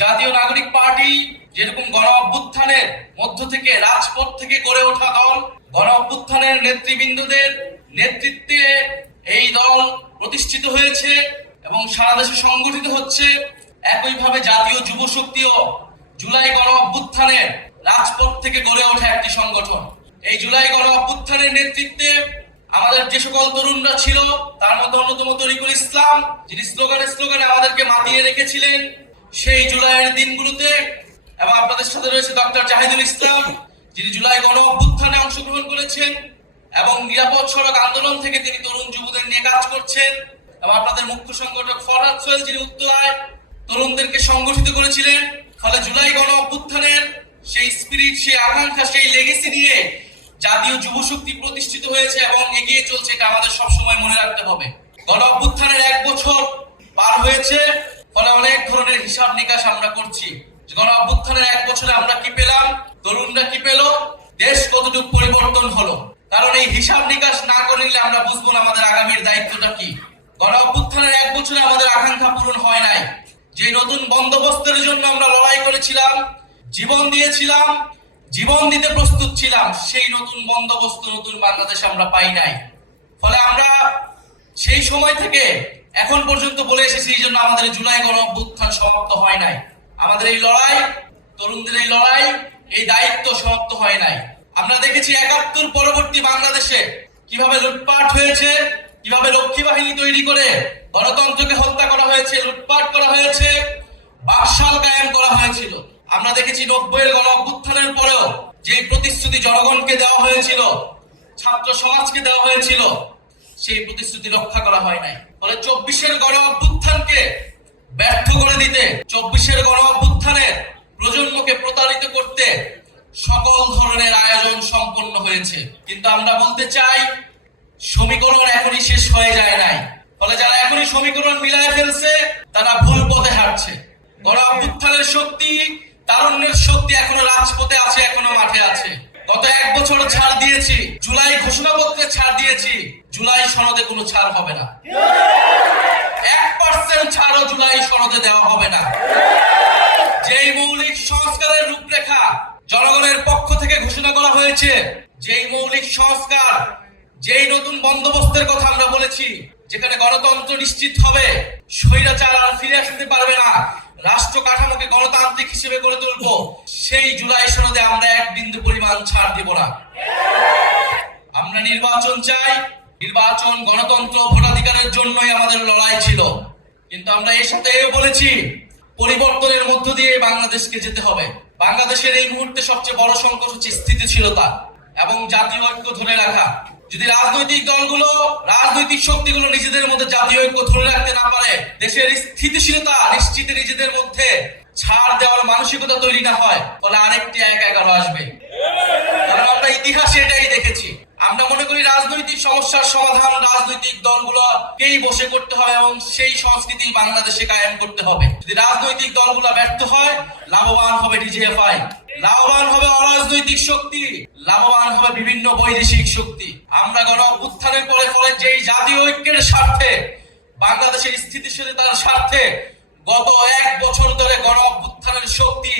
জাতীয় নাগরিক পার্টি যেরকম গণ অভ্যুত্থানের মধ্য থেকে রাজপথ থেকে গড়ে ওঠা দল, গণ অভ্যুত্থানের নেতৃবৃন্দদের নেতৃত্বে এই দল প্রতিষ্ঠিত হয়েছে এবং সারা দেশে সংগঠিত হচ্ছে। একইভাবে জাতীয় যুব শক্তিও জুলাই গণ অভ্যুত্থানের রাজপথ থেকে গড়ে ওঠা একটি সংগঠন। এই জুলাই গণ অভ্যুত্থানের নেতৃত্বে আমাদের যে সকল তরুণরা ছিল তার মধ্যে অন্যতম তরিকুল ইসলাম, যিনি স্লোগানে আমাদেরকে মাতিয়ে রেখেছিলেন সেই জুলাইয়ের দিনগুলোতে, এবং আপনাদের সাথে রয়েছে ডক্টর জাহিদুল ইসলাম, যিনি জুলাই গণ অভ্যুত্থানে অংশগ্রহণ করেছেন এবং নিরাপদ সড়ক আন্দোলন থেকে তিনি তরুণ যুবদের নিয়ে কাজ করছেন, এবং আপনাদের মুখ্য সংগঠক ফরহাদ সোহেল, যিনি উত্তরায় তরুণদেরকে সংগঠিত করেছিলেন। ফলে জুলাই গণ অভ্যুত্থানের সেই স্পিরিট, সেই আকাঙ্ক্ষা, সেই লেগেসি নিয়ে জাতীয় যুব শক্তি প্রতিষ্ঠিত হয়েছে এবং এগিয়ে চলছে। এটা আমাদের সবসময় মনে রাখতে হবে। গণ অভ্যুত্থানের 1 বছর পার হয়েছে, ফলে অনেক ধরনের হিসাব নিকাশ আমরা করছি। গণ অভ্যুত্থানের 1 বছরে আমরা কি পেলাম, তরুণরা কি পেল, দেশ কতটুকু পরিবর্তন হলো। কারণ এই হিসাব নিকাশ না করলে আমরা বুঝবো না আমাদের আগামীর দায়িত্বটা কি। গণ অভ্যুত্থানের 1 বছরে আমাদের আকাঙ্ক্ষা পূরণ হয় নাই। যে নতুন বন্দোবস্তের জন্য আমরা লড়াই করেছিলাম, জীবন দিয়েছিলাম, জীবন দিতে প্রস্তুত ছিলাম, সেই নতুন বন্দোবস্ত, নতুন বাংলাদেশ আমরা পাই নাই। ফলে আমরা সেই সময় থেকে এখন পর্যন্ত বলে এসেছি এই জন্য আমাদের জুলাই গণ অভ্যুত্থান সমাপ্ত হয় নাই। আমাদের এই লড়াই, তরুণদের এই লড়াই, এই দায়িত্ব সমাপ্ত হয় নাই। আমরা দেখেছি ৭১ পরবর্তী বাংলাদেশে কিভাবে লুটপাট হয়েছে, কিভাবে রক্ষী বাহিনী তৈরি করে গণতন্ত্রকে হত্যা করা হয়েছে, লুটপাট করা হয়েছে, বাকশাল কায়েম করা হয়েছিল। আমরা দেখেছি ৯০-এর গণ অভ্যুত্থানের পরেও যে প্রতিশ্রুতি জনগণকে দেওয়া হয়েছিল, ছাত্র সমাজকে দেওয়া হয়েছিল, সেই প্রতিশ্রুতি রক্ষা করা হয় নাই। ফলে ২৪-এর গণ অভ্যুত্থানকে ব্যর্থ করে দিতে, ২৪-এর গণ অভ্যুত্থানের প্রজন্মকে প্রতারিত করতে সকল ধরনের আয়োজন সম্পন্ন হয়েছে। কিন্তু আমরা বলতে চাই, সমীকরণ এখনই শেষ হয়ে যায় নাই। ফলে যারা এখনই সমীকরণ মিলায় ফেলছে তারা ভুল পথে হাঁটছে। গণ অভ্যুত্থানের শক্তি, তারুণ্যের শক্তি এখনো রাজপথে আছে, এখনো মাঠে আছে। গত 1 বছর ছাড় দিয়েছি, জুলাই ঘোষণাপত্রে ছাড় দিয়েছি, জুলাই সনদে কোনো ছাড় হবে না। 1% ছাড়ও জুলাই সনদে দেওয়া হবে না। যেই মৌলিক সংস্কারের রূপরেখা জনগণের পক্ষ থেকে ঘোষণা করা হয়েছে, যেই মৌলিক সংস্কার, যেই নতুন বন্দোবস্তের কথা আমরা বলেছি, যেখানে গণতন্ত্র নিশ্চিত হবে, স্বৈরাচার আর ফিরে আসতে পারবে না, রাষ্ট্র কাঠামোকে গণতান্ত্রিক হিসেবে গড়ে তুলবো, সেই জুলাই সনদে আমরা 1 বিন্দু পরিমাণ ছাড় দিব না। আমরা নির্বাচন চাই। নির্বাচন, গণতন্ত্র, ভোটাধিকারের জন্যই আমাদের লড়াই ছিল। কিন্তু আমরা এর সাথে বলেছি, পরিবর্তনের মধ্য দিয়ে বাংলাদেশকে যেতে হবে। বাংলাদেশের এই মুহূর্তে সবচেয়ে বড় সংকট হচ্ছে স্থিতিশীলতা এবং জাতীয় ঐক্য ধরে রাখা। যদি রাজনৈতিক দলগুলো, রাজনৈতিক শক্তিগুলো নিজেদের মধ্যে জাতীয় ঐক্য ধরে রাখতে না পারে, দেশের স্থিতিশীলতা নিশ্চিতে নিজেদের মধ্যে ছাড় দেওয়ার মানসিকতা তৈরি না হয়, তাহলে আরেকটি ১-১ আসবে। কারণ আমরা ইতিহাসে এটাই দেখেছি। আমরা মনে করি রাজনৈতিক সমস্যার সমাধান রাজনৈতিক দলগুলোকেই বসে করতে হবে এবং সেই সংস্কৃতি বাংলাদেশে কায়েম করতে হবে। যদি রাজনৈতিক দলগুলো ব্যর্থ হয়, লাভবান হবে ডিজিএফআই, লাভবান হবে অরাজনৈতিক শক্তি, লাভবান হবে বিভিন্ন বৈদেশিক শক্তি। আমরা গণ অভ্যুত্থানের পরে যেই জাতীয় ঐক্যের স্বার্থে, বাংলাদেশের স্থিতিশীলতার স্বার্থে গত 1 বছর ধরে গণ অভ্যুত্থানের শক্তি,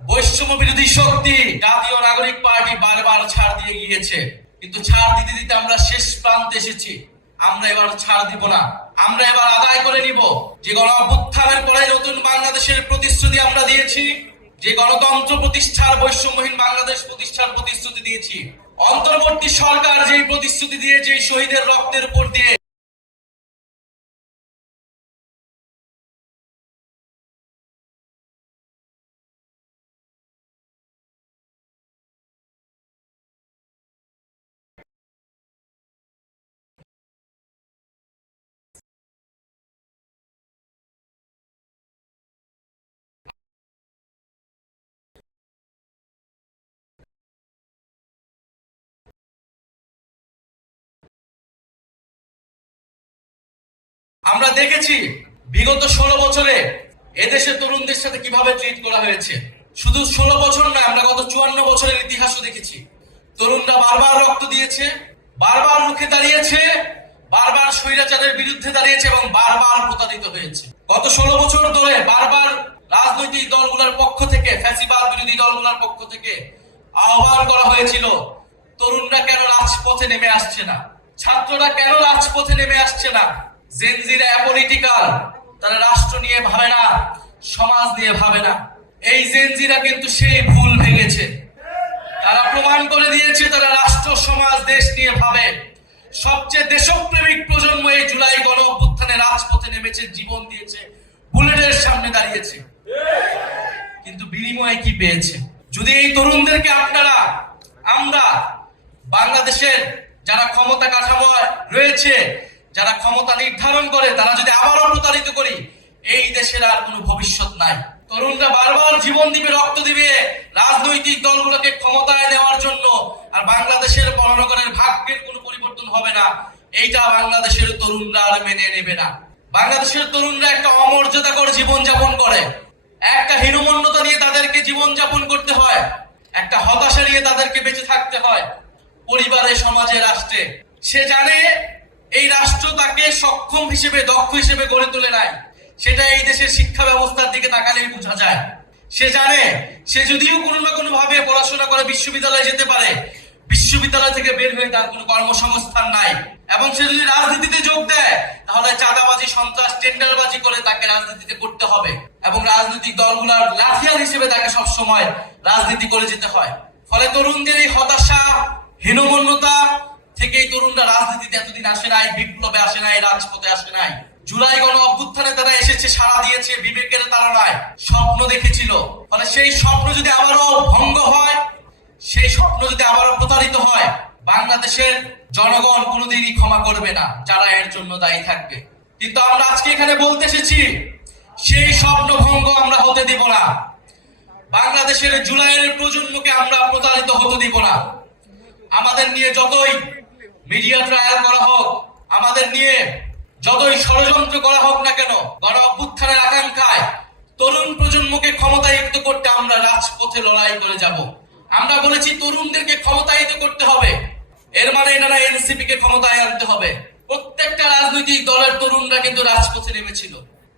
বৈষম্য বিরোধী শক্তি, জাতীয় নাগরিক পার্টি বারবার ছাড় দিয়ে গিয়েছে। কিন্তু ছাড় দিতে দিতে আমরা শেষ প্রান্তে এসেছি। আমরা এবার ছাড় দিব না। আমরা এবার আদায় করে নিব যে গণ অভ্যুত্থানের পরে নতুন বাংলাদেশের প্রতিশ্রুতি আমরা দিয়েছি, যে গণতন্ত্র প্রতিষ্ঠার, বৈষম্যহীন বাংলাদেশ প্রতিষ্ঠার প্রতিশ্রুতি দিয়েছি, অন্তর্বর্তী সরকার যেই প্রতিশ্রুতি দিয়ে, যে শহীদের রক্তের উপর দিয়ে আমরা দেখেছি বিগত 16 বছরে এদেশের তরুণদের সাথে কিভাবে ট্রিট করা হয়েছে। শুধু 16 বছর না, আমরা গত 54 বছরের ইতিহাসও দেখেছি। তরুণরা বারবার রক্ত দিয়েছে, বারবার মুখে দাঁড়িয়েছে, বারবার স্বৈরাচারের বিরুদ্ধে দাঁড়িয়েছে এবং বারবার প্রতারিত হয়েছে। গত 16 বছর ধরে বারবার রাজনৈতিক দলগুলোর পক্ষ থেকে, ফ্যাসিবাদ বিরোধী দলগুলোর পক্ষ থেকে আহ্বান করা হয়েছিল, তরুণরা কেন রাজপথে নেমে আসছে না, ছাত্ররা কেন রাজপথে নেমে আসছে না। জেনজিরা অ্যাপলিটিক্যাল, তারা রাষ্ট্র নিয়ে ভাবে না, সমাজ নিয়ে ভাবে না। এই জেনজিরা কিন্তু সেই ভুল ভেঙেছে। তারা প্রমাণ করে দিয়েছে তারা রাষ্ট্র, সমাজ, দেশ নিয়ে ভাবে। সবচেয়ে দেশপ্রেমিক প্রজন্ম এই জুলাই গণ অভ্যুত্থানে রাজপথে নেমেছে, জীবন দিয়েছে, বুলেটের সামনে দাঁড়িয়েছে। কিন্তু বিনিময়ে কি পেয়েছে? যদি এই তরুণদেরকে আমরা বাংলাদেশের যারা ক্ষমতা কাঠামো রয়েছে, যারা ক্ষমতা নির্ধারণ করে, তারা যদি আবারও প্রতারিত করি, এই দেশের আর কোনো ভবিষ্যৎ নাই। তরুণরা বারবার জীবন দিবে, রক্ত দিবে রাজনৈতিক দলগুলোকে ক্ষমতায় নেওয়ার জন্য, আর বাংলাদেশের মহানগরের ভাগ্যের কোনো পরিবর্তন হবে না। এইটা বাংলাদেশের তরুণরা আর মেনে নেবে না। বাংলাদেশের তরুণরা একটা অমর্যাদাকর জীবন যাপন করে, একটা হীনমন্যতা নিয়ে তাদেরকে জীবন যাপন করতে হয়, একটা হতাশা নিয়ে তাদেরকে বেঁচে থাকতে হয় পরিবারে, সমাজে, রাষ্ট্রে। সে জানে এই রাষ্ট্র তাকে সক্ষম হিসেবে, দক্ষ হিসেবে গড়ে তোলে নাই। সেটা এই দেশের শিক্ষা ব্যবস্থার দিকে তাকালেই বোঝা যায়। সে জানে সে যদিও কোনো না কোনো ভাবে পড়াশোনা করে বিশ্ববিদ্যালয়ে যেতে পারে, বিশ্ববিদ্যালয় থেকে বের হয়ে তার কোনো কর্মসংস্থান নাই। এবং সে যদি রাজনীতিতে যোগ দেয়, তাহলে চাঁদাবাজি, সন্ত্রাস, টেন্ডারবাজি করে তাকে রাজনীতিতে করতে হবে, এবং রাজনৈতিক দলগুলোর লাঠিয়াল হিসেবে তাকে সবসময় রাজনীতি করে যেতে হয়। ফলে তরুণদের এই হতাশা, হীনমন্যতা থেকেই তরুণরা রাজনীতিতে এতদিন আসে নাই, বিপ্লবে আসে নাই, রাজপথে আসে নাই। জুলাই গণ অভ্যুত্থানে তারা এসেছে, সাড়া দিয়েছে বিবেকের তাড়নায়, স্বপ্ন দেখেছিল। ফলে সেই স্বপ্ন যদি আবারও ভঙ্গ হয়, সেই স্বপ্ন যদি আবারও প্রতারিত হয়, বাংলাদেশের জনগণ কোনোদিনই ক্ষমা করবে না, যারা এর জন্য দায়ী থাকবে। কিন্তু আমরা আজকে এখানে বলতে এসেছি, সেই স্বপ্ন ভঙ্গ আমরা হতে দিব না। বাংলাদেশের জুলাইয়ের প্রজন্মকে আমরা প্রতারিত হতে দিব না। আমাদের নিয়ে যতই মিডিয়া ট্রায়াল করা হোক, আমাদের নিয়ে যতই ষড়যন্ত্র করা হোক না কেন, গণ অভ্যুত্থানের আকাঙ্ক্ষায় তরুণ প্রজন্মকে ক্ষমতায়িত করতে আমরা রাজপথে লড়াই করে যাব। আমরা বলেছি তরুণদেরকে ক্ষমতায়িত করতে হবে, এর মানে এটা না এনসিপি কে ক্ষমতায় আনতে হবে। প্রত্যেকটা রাজনৈতিক দলের তরুণরা কিন্তু রাজপথে নেমেছিল।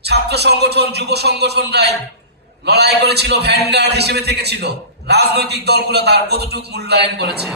ছাত্র সংগঠন, যুব সংগঠনরাই লড়াই করেছিল, ভ্যানগার্ড হিসেবে থেকেছিল। রাজনৈতিক দলগুলো তার কতটুকু মূল্যায়ন করেছে?